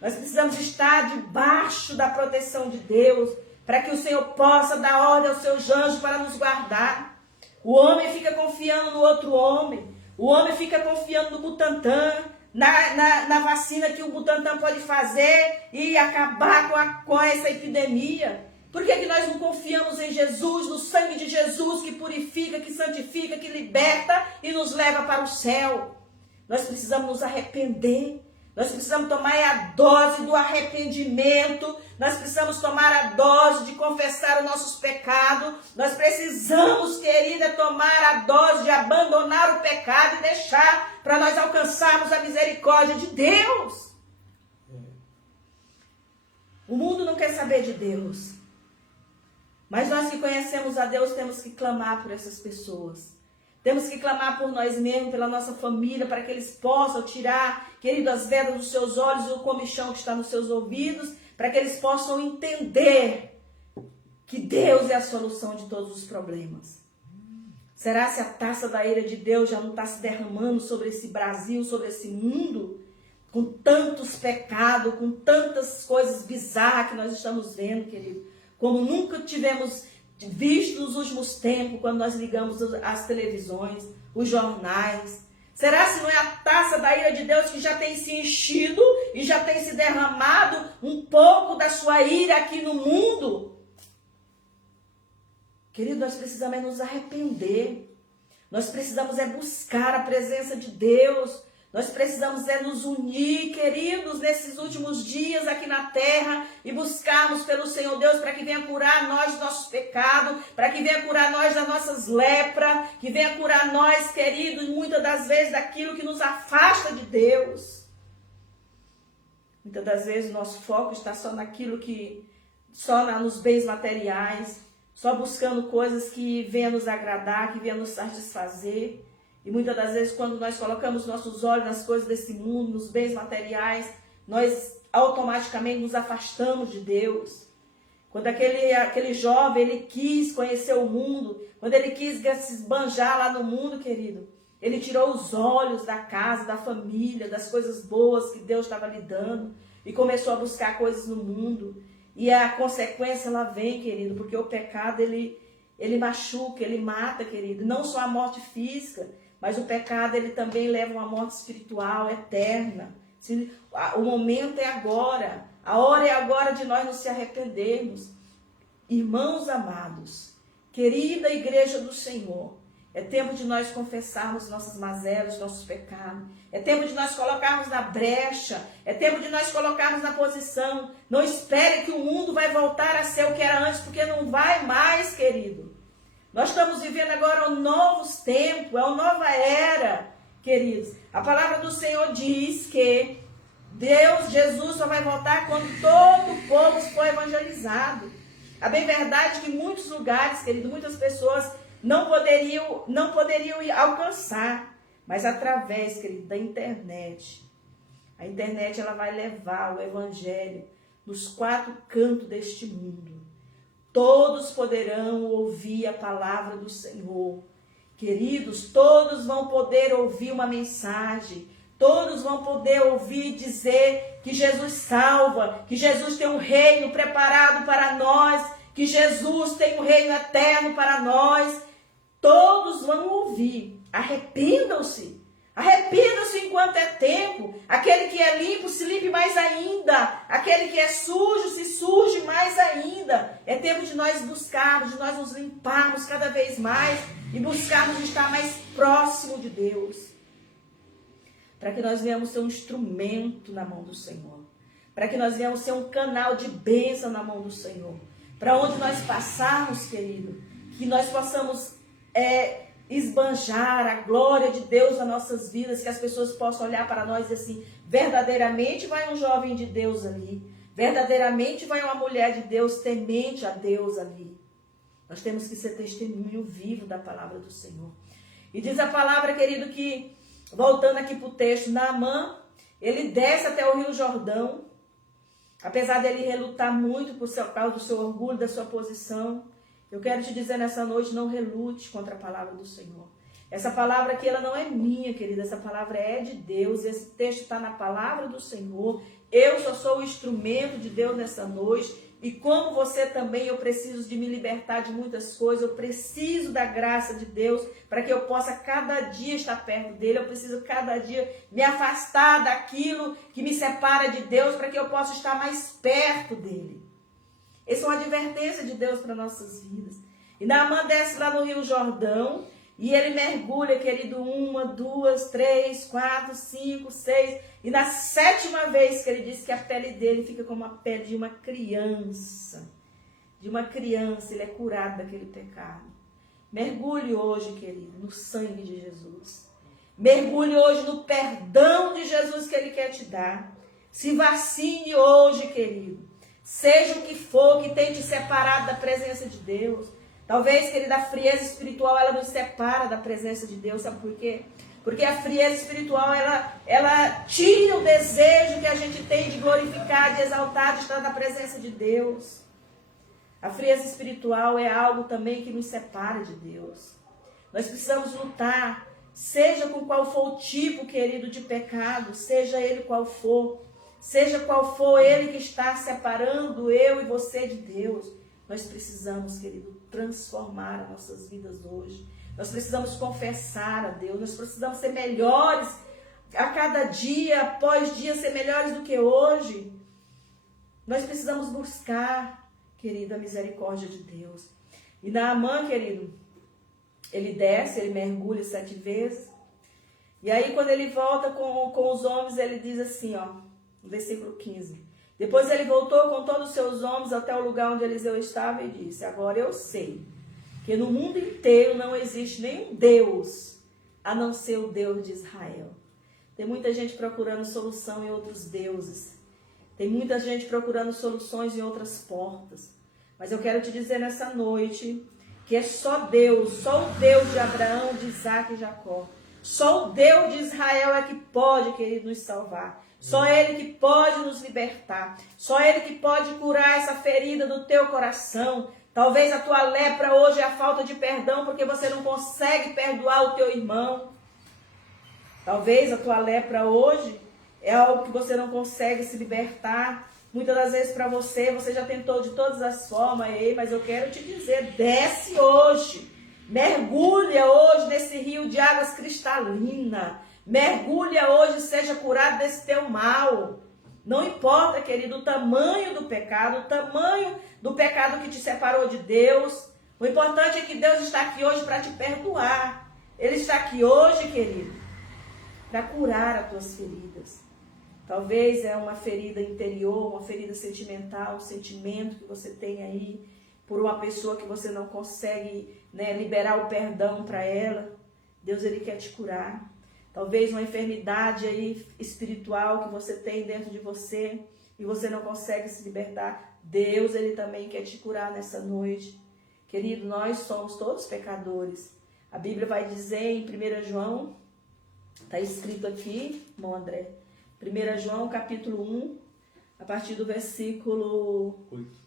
nós precisamos estar debaixo da proteção de Deus, para que o Senhor possa dar ordem aos seus anjos para nos guardar. O homem fica confiando no outro homem, o homem fica confiando no Butantan, na vacina que o Butantan pode fazer e acabar com essa epidemia? Por que nós não confiamos em Jesus, no sangue de Jesus que purifica, que santifica, que liberta e nos leva para o céu? Nós precisamos nos arrepender. Nós precisamos tomar a dose do arrependimento. Nós precisamos tomar a dose de confessar os nossos pecados. Nós precisamos, querida, tomar a dose de abandonar o pecado e deixar para nós alcançarmos a misericórdia de Deus. O mundo não quer saber de Deus. Mas nós que conhecemos a Deus temos que clamar por essas pessoas. Temos que clamar por nós mesmos, pela nossa família, para que eles possam tirar, querido, as vedas dos seus olhos e o comichão que está nos seus ouvidos, para que eles possam entender que Deus é a solução de todos os problemas. Será se a taça da ira de Deus já não está se derramando sobre esse Brasil, sobre esse mundo, com tantos pecados, com tantas coisas bizarras que nós estamos vendo, querido? Como nunca tivemos visto nos últimos tempos, quando nós ligamos as televisões, os jornais. Será se não é a taça da ira de Deus que já tem se enchido e já tem se derramado um pouco da sua ira aqui no mundo? Querido, nós precisamos nos arrepender. Nós precisamos buscar a presença de Deus. Nós precisamos nos unir, queridos, nesses últimos dias aqui na terra e buscarmos pelo Senhor Deus para que venha curar nós dos nossos pecados, para que venha curar nós das nossas lepras, que venha curar nós, queridos, muitas das vezes daquilo que nos afasta de Deus. Muitas das vezes o nosso foco está só naquilo nos bens materiais, só buscando coisas que venham nos agradar, que venham nos satisfazer. E muitas das vezes, quando nós colocamos nossos olhos nas coisas desse mundo, nos bens materiais, nós automaticamente nos afastamos de Deus. Quando aquele jovem, ele quis conhecer o mundo, quando ele quis se esbanjar lá no mundo, querido, ele tirou os olhos da casa, da família, das coisas boas que Deus estava lhe dando e começou a buscar coisas no mundo. E a consequência, ela vem, querido, porque o pecado, ele machuca, ele mata, querido. Não só a morte física, mas o pecado, ele também leva a uma morte espiritual eterna. O momento é agora. A hora é agora de nós nos arrependermos. Irmãos amados, querida igreja do Senhor, é tempo de nós confessarmos nossas mazelas, nossos pecados. É tempo de nós colocarmos na brecha. É tempo de nós colocarmos na posição. Não espere que o mundo vai voltar a ser o que era antes, porque não vai mais, querido. Nós estamos vivendo agora novos tempos, é uma nova era, queridos. A palavra do Senhor diz que Jesus só vai voltar quando todo o povo for evangelizado. É bem verdade que em muitos lugares, querido, muitas pessoas não poderiam alcançar, mas através, querido, da internet. A internet, ela vai levar o evangelho nos 4 cantos deste mundo. Todos poderão ouvir a palavra do Senhor. Queridos, todos vão poder ouvir uma mensagem. Todos vão poder ouvir dizer que Jesus salva, que Jesus tem um reino preparado para nós, que Jesus tem um reino eterno para nós. Todos vão ouvir. Arrependam-se. Arrependam-se enquanto é tempo. Aquele que é limpo, se limpe mais ainda. Aquele que é sujo, se suje mais ainda. É tempo de nós buscarmos, de nós nos limparmos cada vez mais e buscarmos estar mais próximo de Deus. Para que nós venhamos ser um instrumento na mão do Senhor. Para que nós venhamos ser um canal de bênção na mão do Senhor. Para onde nós passarmos, querido, que nós possamos esbanjar a glória de Deus nas nossas vidas, que as pessoas possam olhar para nós e dizer assim, verdadeiramente vai um jovem de Deus ali, verdadeiramente vai uma mulher de Deus temente a Deus ali. Nós temos que ser testemunho vivo da palavra do Senhor. E diz a palavra, querido, que, voltando aqui para o texto, Naamã, ele desce até o Rio Jordão, apesar dele relutar muito por causa do seu orgulho, da sua posição. Eu quero te dizer nessa noite, não relute contra a palavra do Senhor. Essa palavra aqui, ela não é minha, querida. Essa palavra é de Deus. Esse texto está na palavra do Senhor. Eu só sou o instrumento de Deus nessa noite. E como você também, eu preciso de me libertar de muitas coisas. Eu preciso da graça de Deus para que eu possa cada dia estar perto dele. Eu preciso cada dia me afastar daquilo que me separa de Deus para que eu possa estar mais perto dele. Essa é uma advertência de Deus para nossas vidas. E Naamã desce lá no Rio Jordão e ele mergulha, querido, 1, 2, 3, 4, 5, 6. E na 7ª vez que ele diz que a pele dele fica como a pele de uma criança. De uma criança, ele é curado daquele pecado. Mergulhe hoje, querido, no sangue de Jesus. Mergulhe hoje no perdão de Jesus que ele quer te dar. Se vacine hoje, querido. Seja o que for que tenha te separado da presença de Deus. Talvez, querida, a frieza espiritual, ela nos separa da presença de Deus. Sabe por quê? Porque a frieza espiritual, ela tira o desejo que a gente tem de glorificar, de exaltar, de estar na presença de Deus. A frieza espiritual é algo também que nos separa de Deus. Nós precisamos lutar, seja com qual for o tipo, querido, de pecado, seja ele qual for ele que está separando eu e você de Deus. Nós precisamos, querido, transformar as nossas vidas hoje. Nós precisamos confessar a Deus. Nós precisamos ser melhores a cada dia, após dia, ser melhores do que hoje. Nós precisamos buscar, querido, a misericórdia de Deus. E Naamã, querido, ele desce, ele mergulha 7 vezes. E aí, quando ele volta com os homens, ele diz assim, ó, no versículo 15... Depois ele voltou com todos os seus homens até o lugar onde Eliseu estava e disse: agora eu sei que no mundo inteiro não existe nenhum Deus a não ser o Deus de Israel. Tem muita gente procurando solução em outros deuses. Tem muita gente procurando soluções em outras portas. Mas eu quero te dizer nessa noite que é só Deus, só o Deus de Abraão, de Isaac e Jacó. Só o Deus de Israel é que pode, querido, nos salvar. Só Ele que pode nos libertar. Só Ele que pode curar essa ferida do teu coração. Talvez a tua lepra hoje é a falta de perdão, porque você não consegue perdoar o teu irmão. Talvez a tua lepra hoje é algo que você não consegue se libertar. Muitas das vezes para você já tentou de todas as formas, mas eu quero te dizer, desce hoje. Mergulha hoje nesse rio de águas cristalinas. Mergulha hoje, seja curado desse teu mal. Não importa, querido, o tamanho do pecado que te separou de Deus. O importante é que Deus está aqui hoje para te perdoar. Ele está aqui hoje, querido, para curar as tuas feridas. Talvez é uma ferida interior, uma ferida sentimental, um sentimento que você tem aí por uma pessoa que você não consegue, liberar o perdão para ela. Deus, Ele quer te curar. Talvez uma enfermidade aí espiritual que você tem dentro de você e você não consegue se libertar. Deus, Ele também quer te curar nessa noite. Querido, nós somos todos pecadores. A Bíblia vai dizer em 1 João, está escrito aqui, irmão André, 1 João capítulo 1, a partir do versículo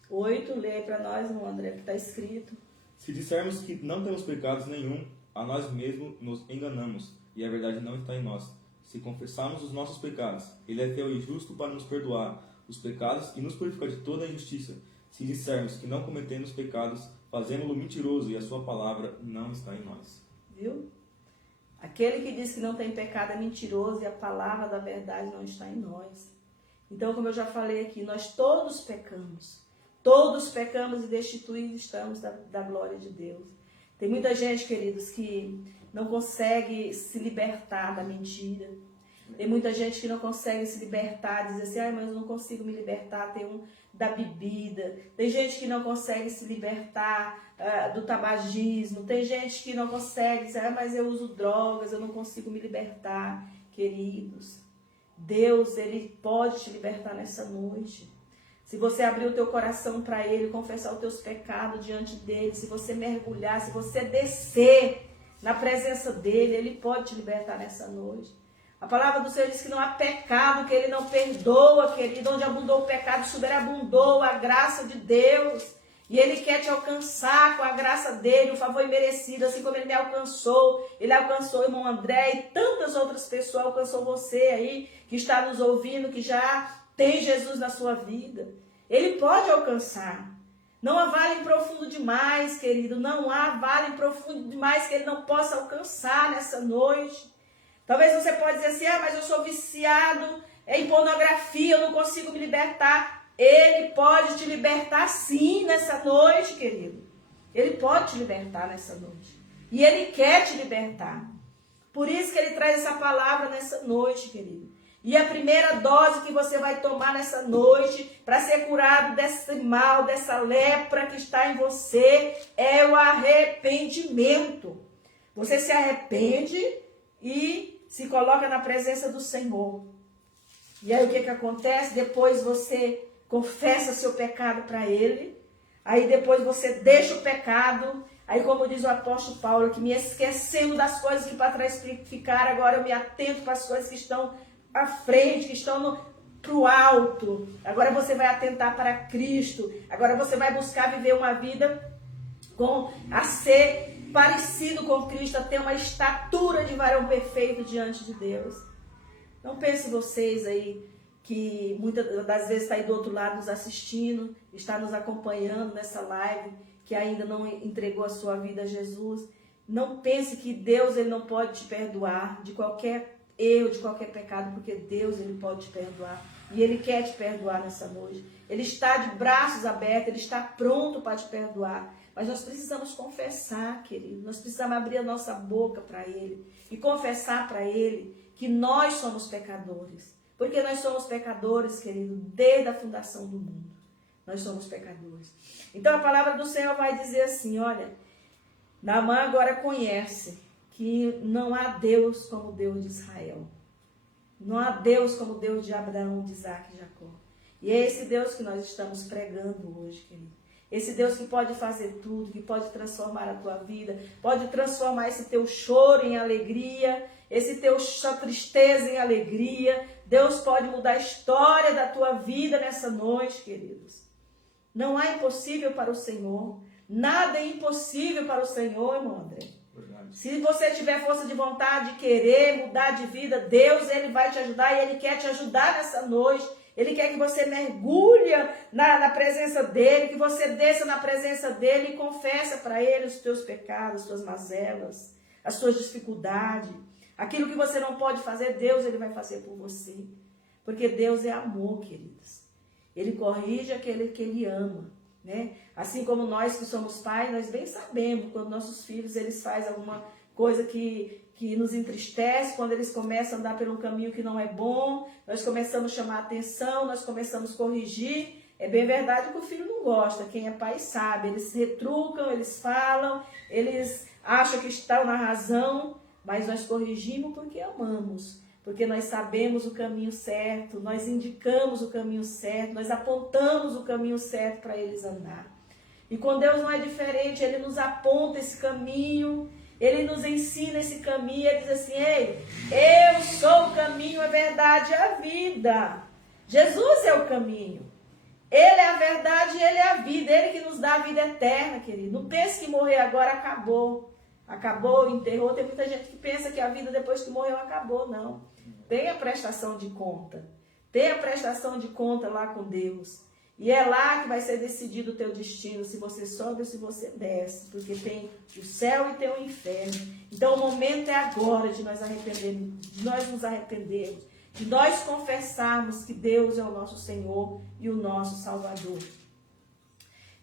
8, lê aí para nós, irmão André, que está escrito. Se dissermos que não temos pecados nenhum, a nós mesmos nos enganamos, e a verdade não está em nós. Se confessarmos os nossos pecados, Ele é fiel e justo para nos perdoar os pecados e nos purificar de toda a injustiça. Se dissermos que não cometemos pecados, fazemos-lo mentiroso e a sua palavra não está em nós. Viu? Aquele que diz que não tem pecado é mentiroso e a palavra da verdade não está em nós. Então, como eu já falei aqui, nós todos pecamos. Todos pecamos e destituídos estamos da glória de Deus. Tem muita gente, queridos, que não consegue se libertar da mentira. Tem muita gente que não consegue se libertar, dizer assim, mas eu não consigo me libertar da bebida. Tem gente que não consegue se libertar do tabagismo. Tem gente que não consegue dizer, mas eu uso drogas, eu não consigo me libertar. Queridos, Deus, Ele pode te libertar nessa noite. Se você abrir o teu coração para Ele, confessar os teus pecados diante dEle, se você mergulhar, se você descer na presença dEle, Ele pode te libertar nessa noite. A palavra do Senhor diz que não há pecado que Ele não perdoa, querido. Onde abundou o pecado, superabundou a graça de Deus. E Ele quer te alcançar com a graça dEle, o favor imerecido, assim como Ele me alcançou. Ele alcançou o irmão André e tantas outras pessoas, alcançou você aí, que está nos ouvindo, que já tem Jesus na sua vida. Ele pode alcançar. Não há vale profundo demais, querido. Não há vale profundo demais que ele não possa alcançar nessa noite. Talvez você pode dizer assim, mas eu sou viciado em pornografia, eu não consigo me libertar. Ele pode te libertar sim nessa noite, querido. Ele pode te libertar nessa noite. E ele quer te libertar. Por isso que ele traz essa palavra nessa noite, querido. E a primeira dose que você vai tomar nessa noite para ser curado desse mal, dessa lepra que está em você, é o arrependimento. Você se arrepende e se coloca na presença do Senhor. E aí o que acontece? Depois você confessa seu pecado para Ele. Aí depois você deixa o pecado. Aí como diz o apóstolo Paulo, que me esquecendo das coisas que para trás ficaram, agora eu me atento para as coisas que estão à frente, que estão para o alto. Agora você vai atentar para Cristo. Agora você vai buscar viver uma vida a ser parecido com Cristo, a ter uma estatura de varão perfeito diante de Deus. Não pense vocês aí que muitas das vezes está aí do outro lado nos assistindo, está nos acompanhando nessa live, que ainda não entregou a sua vida a Jesus. Não pense que Deus ele não pode te perdoar de qualquer erro, de qualquer pecado, porque Deus ele pode te perdoar. E Ele quer te perdoar nessa noite. Ele está de braços abertos, Ele está pronto para te perdoar. Mas nós precisamos confessar, querido. Nós precisamos abrir a nossa boca para Ele e confessar para Ele que nós somos pecadores. Porque nós somos pecadores, querido, desde a fundação do mundo. Nós somos pecadores. Então a palavra do Senhor vai dizer assim, olha, Naamã agora conhece que não há Deus como o Deus de Israel. Não há Deus como o Deus de Abraão, de Isaac e Jacó. E é esse Deus que nós estamos pregando hoje, querido. Esse Deus que pode fazer tudo, que pode transformar a tua vida, pode transformar esse teu choro em alegria, sua tristeza em alegria. Deus pode mudar a história da tua vida nessa noite, queridos. Não há impossível para o Senhor. Nada é impossível para o Senhor, irmão André. Verdade. Se você tiver força de vontade de querer mudar de vida, Deus ele vai te ajudar e Ele quer te ajudar nessa noite. Ele quer que você mergulhe na presença dEle, que você desça na presença dEle e confessa para Ele os teus pecados, as tuas mazelas, as tuas dificuldades. Aquilo que você não pode fazer, Deus ele vai fazer por você. Porque Deus é amor, queridos. Ele corrige aquele que Ele ama, né? Assim como nós que somos pais, nós bem sabemos quando nossos filhos eles fazem alguma coisa que nos entristece, quando eles começam a andar por um caminho que não é bom, nós começamos a chamar a atenção, nós começamos a corrigir. É bem verdade que o filho não gosta, quem é pai sabe, eles se retrucam, eles falam, eles acham que estão na razão, mas nós corrigimos porque amamos, porque nós sabemos o caminho certo, nós indicamos o caminho certo, nós apontamos o caminho certo para eles andar. E com Deus não é diferente, Ele nos aponta esse caminho, Ele nos ensina esse caminho, Ele diz assim, ei, eu sou o caminho, a verdade e a vida. Jesus é o caminho. Ele é a verdade e Ele é a vida. Ele que nos dá a vida eterna, querido. Não pense que morrer agora acabou. Acabou, enterrou. Tem muita gente que pensa que a vida depois que morreu acabou. Não. Tem a prestação de conta. Tem a prestação de conta lá com Deus. E é lá que vai ser decidido o teu destino, se você sobe ou se você desce. Porque tem o céu e tem o inferno. Então o momento é agora de nós nos arrependermos. De nós confessarmos que Deus é o nosso Senhor e o nosso Salvador.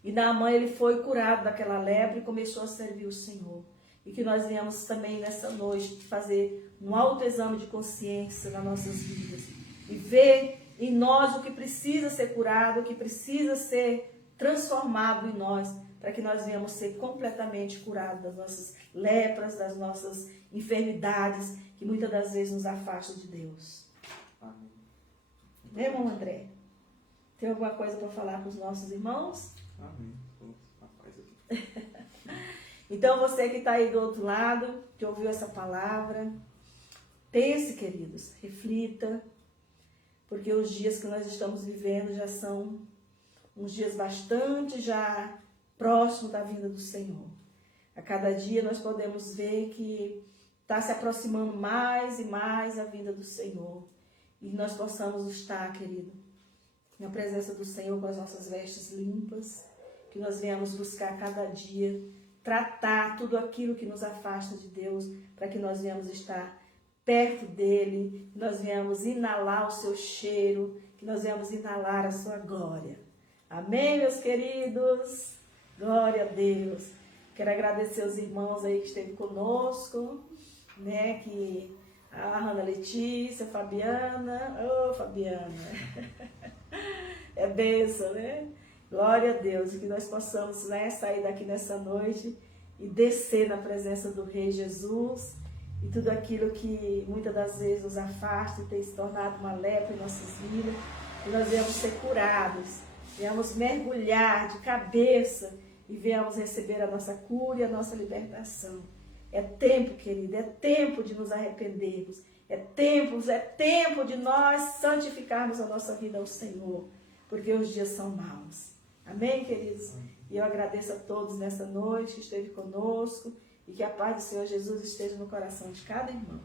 E Naamã ele foi curado daquela lepra e começou a servir o Senhor. E que nós venhamos também nessa noite fazer um autoexame de consciência nas nossas vidas. E ver em nós o que precisa ser curado, o que precisa ser transformado em nós, para que nós venhamos ser completamente curados das nossas lepras, das nossas enfermidades, que muitas das vezes nos afastam de Deus. Amém. Né, irmão André? Tem alguma coisa para falar para os nossos irmãos? Amém. Rapaz, aqui. Então você que está aí do outro lado, que ouviu essa palavra, pense, queridos, reflita, porque os dias que nós estamos vivendo já são uns dias bastante já próximos da vinda do Senhor. A cada dia nós podemos ver que está se aproximando mais e mais a vinda do Senhor. E nós possamos estar, querido, na presença do Senhor com as nossas vestes limpas, que nós venhamos buscar cada dia, tratar tudo aquilo que nos afasta de Deus, para que nós venhamos estar perto dele, que nós venhamos inalar o seu cheiro, que nós venhamos inalar a sua glória. Amém, meus queridos? Glória a Deus. Quero agradecer os irmãos aí que esteve conosco, né, que a Ana Letícia, a Fabiana, Fabiana, é bênção, né? Glória a Deus, e que nós possamos, né, sair daqui nessa noite e descer na presença do Rei Jesus, e tudo aquilo que muitas das vezes nos afasta e tem se tornado uma lepra em nossas vidas, que nós venhamos ser curados, venhamos mergulhar de cabeça e venhamos receber a nossa cura e a nossa libertação. É tempo, querido, é tempo de nos arrependermos, é tempo de nós santificarmos a nossa vida ao Senhor, porque os dias são maus. Amém, queridos? E eu agradeço a todos nessa noite que esteve conosco e que a paz do Senhor Jesus esteja no coração de cada irmão.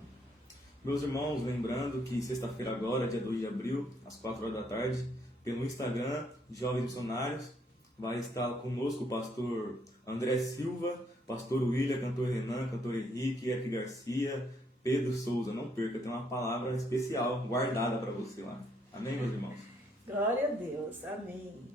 Meus irmãos, lembrando que sexta-feira agora, dia 2 de abril, às 4 horas da tarde, pelo Instagram, Jovens Missionários, vai estar conosco o pastor André Silva, pastor William, cantor Renan, cantor Henrique, F. Garcia, Pedro Souza. Não perca, tem uma palavra especial guardada para você lá. Amém, meus irmãos? Glória a Deus. Amém.